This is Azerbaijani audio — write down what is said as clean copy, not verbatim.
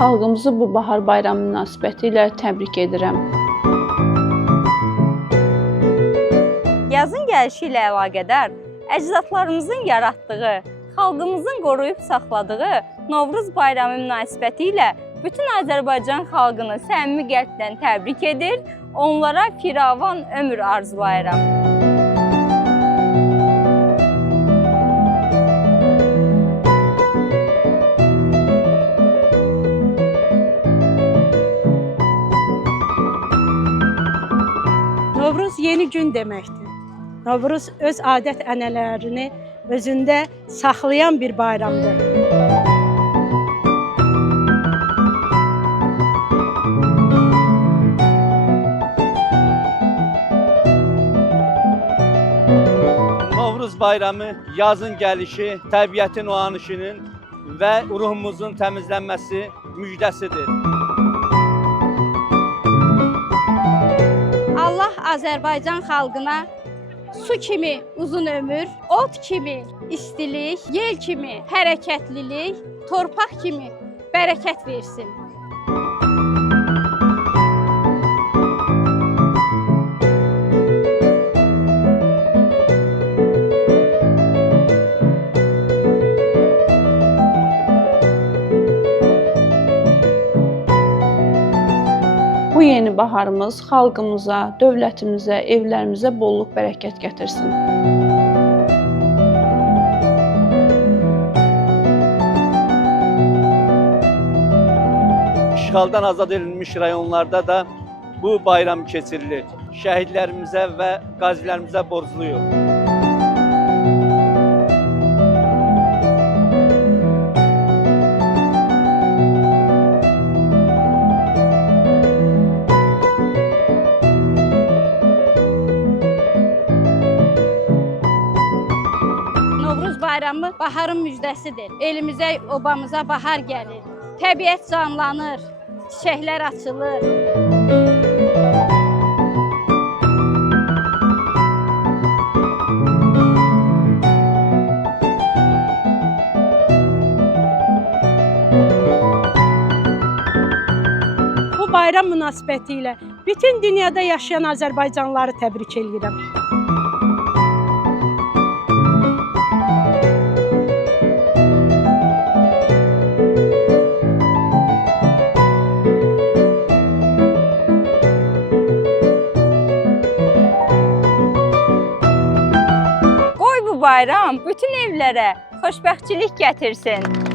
Xalqımızı bu bahar bayramı münasibətilə təbrik edirəm. Yazın gəlişi ilə əlaqədar əcdadlarımızın yaratdığı, xalqımızın qoruyub saxladığı Novruz bayramı münasibətilə bütün Azərbaycan xalqını səmimi qəlbdən təbrik edir, onlara firavan ömür arzulayıram. Novruz yeni gün deməkdir. Novruz öz adət-ənənələrini özündə saxlayan bir bayramdır. Novruz bayramı yazın gəlişi, təbiətin oyanışının və ruhumuzun təmizlənməsi müjdəsidir. Allah Azərbaycan xalqına su kimi uzun ömür, ot kimi istilik, yel kimi hərəkətlilik, torpaq kimi bərəkət versin. Bu yeni baharımız xalqımıza, dövlətimizə, evlərimizə bolluk bərəkət gətirsin. İşğaldan azad edilmiş rayonlarda da bu bayram keçirilir. Şəhidlərimizə və qazilərimizə borcluyuq. Novruz bayramı baharın müjdəsidir. Elimizə, obamıza bahar gəlir. Təbiət canlanır, çiçəklər açılır. Bu bayram münasibətilə bütün dünyada yaşayan Azərbaycanlıları təbrik edirəm. Qoy bu bayram bütün evlərə xoşbəxtçilik gətirsin.